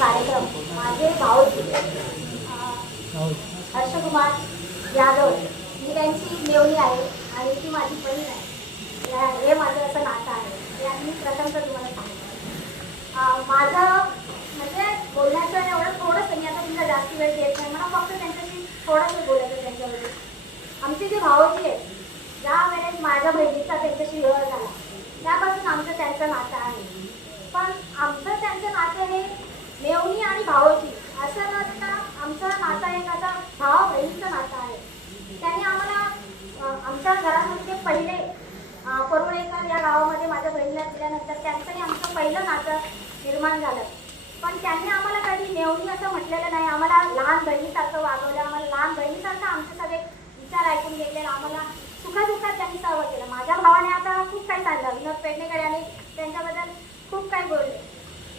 कार्यक्रम माझे भाऊजी हर्षकुमार यादव ही त्यांची मेवणी आहे आणि ती माझी बहीण आहे. हे माझं असं नातं आहे. हे मी प्रथमच तुम्हाला सांगितलं. माझं म्हणजे बोलण्याचं एवढं थोडंसं, मी आता तुमचा जास्त वेळ देत नाही. मला फक्त त्यांच्याशी थोडंसं बोलायचं त्यांच्याबद्दल. आमचे जे भाऊजी आहेत, ज्या वेळेस माझ्या बहिणीचा त्यांच्याशी विवाह झाला त्यापासून आमचं त्यांचं नातं आहे. पण आमचं त्यांचं नातं हे मेवणी आणि भाऊजी असं नसता. आमचं नातं एक आता भाव बहिणीचं नातं आहे. त्यांनी आम्हाला आमच्या घरामध्ये पहिले परुळेकर या गावामध्ये माझ्या बहिणीला दिल्यानंतर त्यांचंही आमचं पहिलं नातं निर्माण झालं. पण त्यांनी आम्हाला कधी मेवणी असं म्हटलेलं नाही. आम्हाला लहान बहिणीसारखं वागवलं. आम्हाला लहान बहिणीसारखं आमचे सगळे विचार ऐकून घेतलेलं. आम्हाला सुखादुःखात त्यांनी सर्व केलं. माझ्या भावाने आता खूप काही सांगितलं. विनोद पेडणेकर यांनी त्यांच्याबद्दल खूप काही बोलले.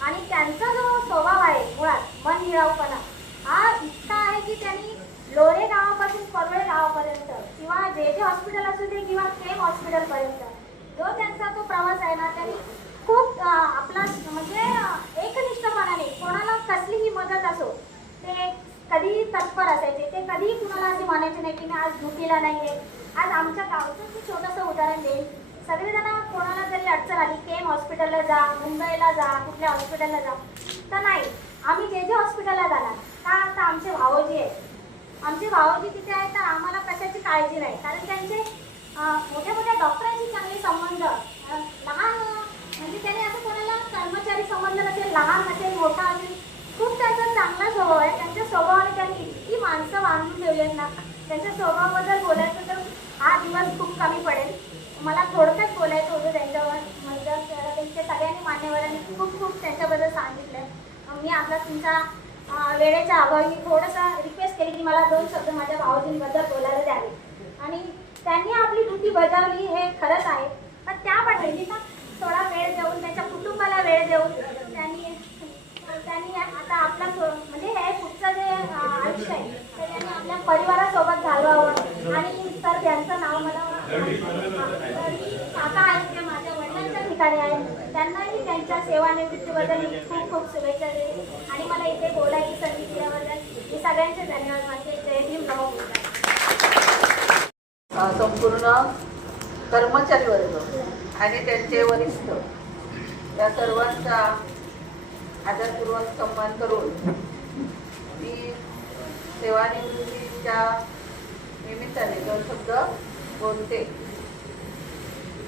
आणि त्यांचा जो स्वभाव आहे मुळात मन मिळावपणा हा इतका आहे की त्यांनी लोरे गावापासून परुळे गावापर्यंत किंवा जे हॉस्पिटल असू दे किंवा केम हॉस्पिटलपर्यंत जो त्यांचा तो प्रवास आहे ना, त्यांनी खूप आपला म्हणजे एकनिष्ठपणाने कोणाला कसलीही मदत असो ते कधी तत्पर असायचे. ते कधीही कुणाला असे म्हणायचे नाही की मी आज ड्युटीला नाही आहे. आज आमच्या गावचं मी छोटंसं उदाहरण देईन. सगळेजण कोणाला जरी अडचण आली केम हॉस्पिटलला जा, मुंबईला जा, कुठल्या हॉस्पिटलला जा, तर नाही आम्ही जे हॉस्पिटलला जाणार का. आता आमचे भाऊजी आहेत, आमचे भाऊजी तिथे आहेत तर आम्हाला कशाची काळजी नाही. कारण त्यांचे मोठ्या मोठ्या डॉक्टरांशी चांगले संबंध, लहान म्हणजे त्याने असं कोणाला कर्मचारी संबंध नसेल, लहान असेल मोठा असेल, खूप त्यांचा चांगला स्वभाव आहे. त्यांच्या स्वभावाने त्यांनी इतकी माणसं बांधून ठेवलेत ना. त्यांच्या स्वभावाबद्दल बोलायचं तर हा दिवस खूप कमी पडेल. मला थोडक्यात बोलायचं होतं त्यांच्यावर. म्हणजे त्यांच्या सगळ्यांनी मान्यवरांनी खूप खूप त्यांच्याबद्दल सांगितलं. मी आपला तुमचा वेळेच्या अभावी थोडंसं रिक्वेस्ट केली की मला 2 शब्द माझ्या भाऊजींबद्दल बोलायला द्यावे. आणि त्यांनी आपली ड्युटी बजावली हे खरंच आहे. पण त्या पद्धतीनं थोडा वेळ देऊन त्यांच्या कुटुंबाला वेळ देऊन त्यांनी आता आपला म्हणजे हे पुढचं जे आयुष्य आहे ते त्यांनी आपल्या परिवारासोबत घालवावं. आणि तर त्यांचं नाव मला काका आहेत ते माझ्या वडिलांच्या ठिकाणी आहेत. त्यांनाही त्यांच्या सेवानिवृत्तीबद्दल मी खूप खूप शुभेच्छा देते. आणि मला इथे बोलायची संधी दिल्याबद्दल मी सगळ्यांचे धन्यवाद मानते. जय भीम नमो बुद्धाय. संपूर्ण कर्मचारी वर्ग आणि त्यांचे वरिष्ठ या सर्वांचा आदरपूर्वक सन्मान करून मी सेवानिवृत्तीच्या निमित्ताने 2 शब्द बोलते.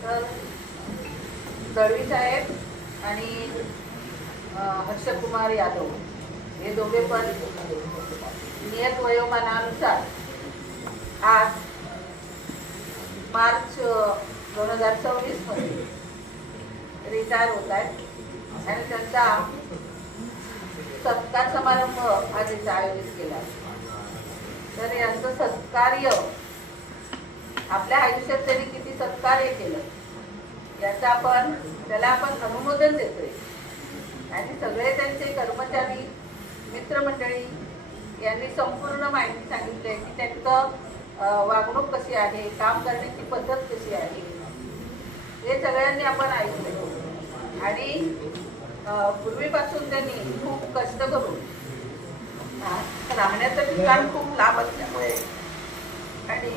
तर दळवी साहेब आणि हर्षकुमार यादव हे दोघे पण नियत वयोमानानुसार आज मार्च 2026 मध्ये रिटायर होत आहेत. आणि त्यांचा सत्कार समारंभ आज इथे आयोजित केला. तर यांचं सत्कार्य आपल्या आयुष्यात त्यांनी किती सत्कार्य केलं याचं त्याला आपण अनुमोदन देतोय. आणि सगळे त्यांचे कर्मचारी मित्रमंडळी यांनी संपूर्ण माहिती सांगितली आहे की त्यांचं वागणूक कशी आहे, काम करण्याची पद्धत कशी आहे, हे सगळ्यांनी आपण ऐकलं. आणि पूर्वीपासून त्यांनी खूप कष्ट करून राहण्याचं ठिकाण खूप लांब असल्यामुळे आणि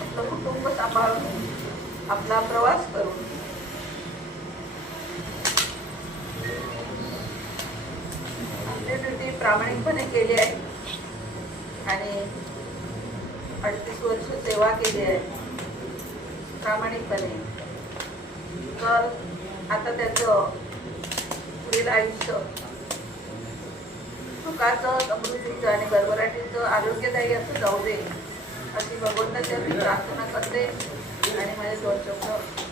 आपलं कुटुंब सांभाळून आपला प्रवास करून आपली ड्युटी प्रामाणिकपणे केली आहे. आणि 38 वर्ष सेवा केली आहे प्रामाणिकपणे. तर आता त्याचं पुढील आयुष्य सुखाचं, समृद्धीचं आणि भरभराटीचं, आरोग्यदायी असं जाऊ दे अशी भगवंताची प्रार्थना करते. आणि माझे 2 शब्द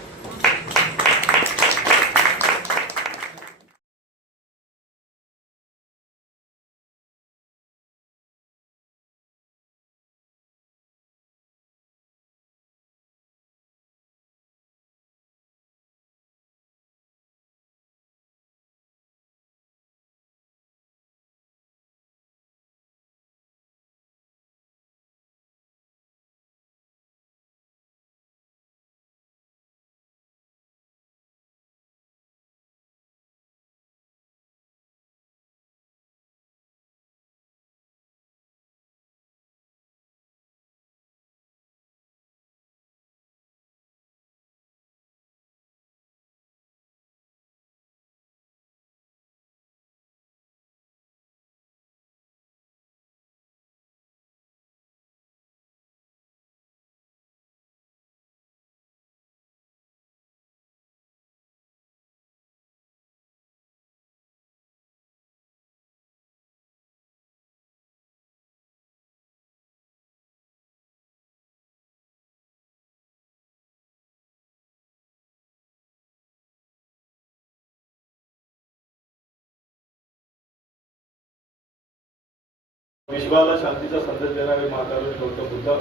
विश्वाला शांतीचा संदेश देणारे महाकारुण्य गौतम बुद्ध,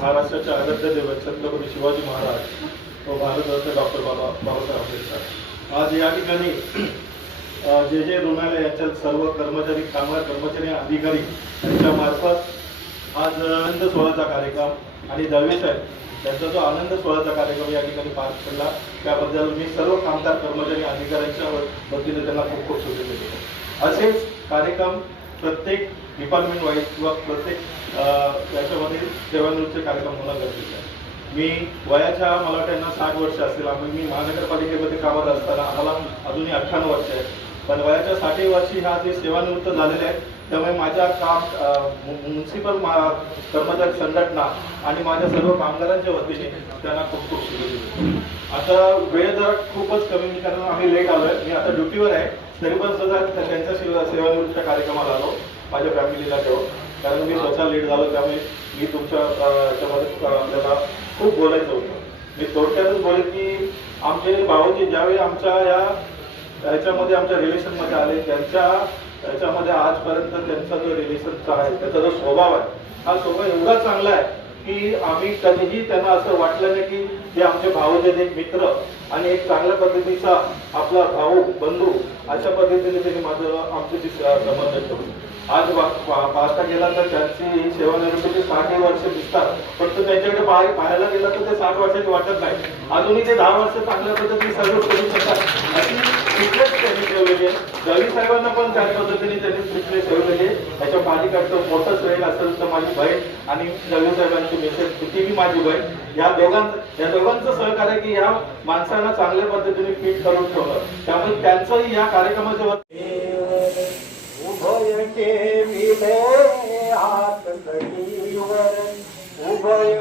महाराष्ट्राचे आराध्य दैवत छत्रपती शिवाजी महाराज व भारतरत्न डॉक्टर बाबासाहेब आंबेडकर. आज या ठिकाणी जे रुग्णालय याच्या सर्व कर्मचारी, कामगार कर्मचारी, अधिकारी यांच्या मार्फत आज आनंद सोहळ्याचा कार्यक्रम आणि दळवे साहेब यांचा जो आनंद सोहळ्याचा कार्यक्रम या ठिकाणी पार पडला, त्याबद्दल मी सर्व कामगार कर्मचारी अधिकाऱ्यांच्या वतीने त्यांना खूप खूप शुभेच्छा देतो. असेच कार्यक्रम प्रत्येक डिपार्टमेंट वाईज किंवा प्रत्येक याच्यामध्ये सेवानिवृत्तीचे कार्यक्रम होणं गरजेचं आहे. मी वयाच्या मला वाटतं 60 वर्ष असतील. मी महानगरपालिकेमध्ये कामात असताना आम्हाला अजूनही 98 वर्ष आहे, पण वयाच्या 60 वर्षी ह्या जे सेवानिवृत्त झालेले आहेत, त्यामुळे माझ्या काम म्युन्सिपल कर्मचारी संघटना आणि माझ्या सर्व कामगारांच्या वतीने त्यांना खूप खूप शुभेच्छा. आता वेळ जरा खूपच कमी, कारण आम्ही लेट आलोय. मी आता ड्युटीवर आहे, तरी पण सुद्धा त्यांच्या सेवानिवृत्तीच्या कार्यक्रमाला आलो माझ्या फॅमिलीला ठेवून, कारण मी स्वतः लेट झालो. त्यामुळे मी तुमच्या याच्यामध्ये आपल्याला खूप बोलायचं होतं. मी थोडक्यातच बोलेन की आमचे भाऊजी ज्यावेळी आमच्या याच्यामध्ये आमच्या रिलेशनमध्ये आले, त्यांच्या याच्यामध्ये आजपर्यंत त्यांचा जो रिलेशनचा आहे, त्याचा जो स्वभाव आहे, हा स्वभाव एवढा चांगला आहे की आम्ही कधीही त्यांना असं वाटलं नाही की हे आमचे भाऊ जे एक मित्र आणि एक चांगल्या पद्धतीचा आपला भाऊ बंधू, अशा पद्धतीने त्यांनी आमच्याशी संबंध ठेवले. आज पाहता गेला तर त्यांची सेवानिवृत्तीची 60 वर्ष दिसतात, पण तो त्यांच्याकडे पाहायला गेला तर ते 60 वर्षाची वाटत नाही. अजूनही ते 10 वर्ष चांगल्या पद्धतीने सर्व करू शकतात, अशी फिटनेस त्यांनी ठेवलेली आहे. दळवी साहेबांना पण त्याच पद्धतीने त्यांनी फिटनेस ठेवलेली आहे. त्याच्या पाठीकडचं मोठं श्रेय असेल तर माझी बहीण आणि दळवी साहेबांची मिसेस, ती बी माझी बहीण, या दोघांचं सहकार्य की या माणसांना चांगल्या पद्धतीने फिट करून ठेवलं. त्यामुळे त्यांचंही या कार्यक्रमाच्या उभय के विले हात कणीवर उभय